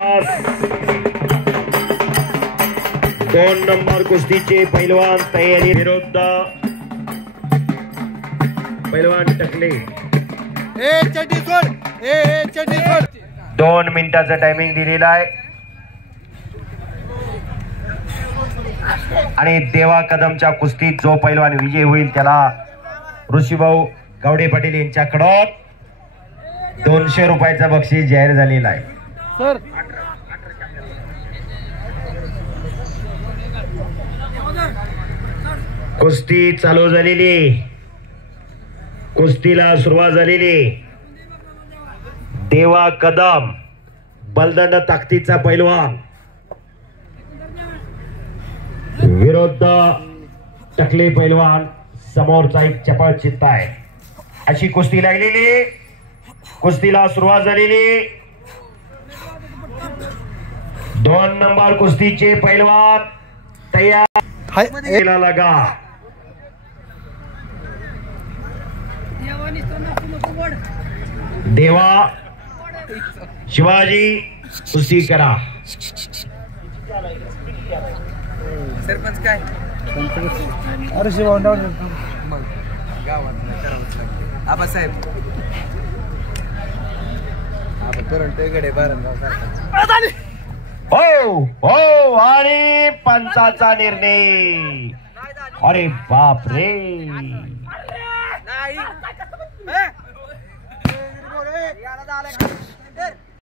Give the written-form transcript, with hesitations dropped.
2 number कुस्तीचे पैलवान तयारी विरुद्ध पैलवान टकले 2 मिनिटाचा टायमिंग दिलेला आहे आणि देवा कदमच्या कुस्तीत जो पैलवान विजय होईल त्याला ऋषीभाऊ गावडे पाटील यांच्याकडून 200 रुपयाचा बक्षीस जाहीर झालेला आहे सर। कुस्ती चालू झालेली, कुस्तीला सुरुवात झालेली। देवा कदम बलदंड ताकदीचा पैलवान विरुद्ध टकले पैलवान समोरचा एक चपळ चित्ता आहे अशी कुस्ती लागलेली। कुस्तीला सुरुवात झालेली। 2 नंबर कुस्तीचे पैलवान तयार लगा। देवा शिवाजी कुस्ती करा। सरपंच काय अरे शिवांडा आबासाहेब हो हो आणि पंचाचा निर्णय। अरे बाप रे।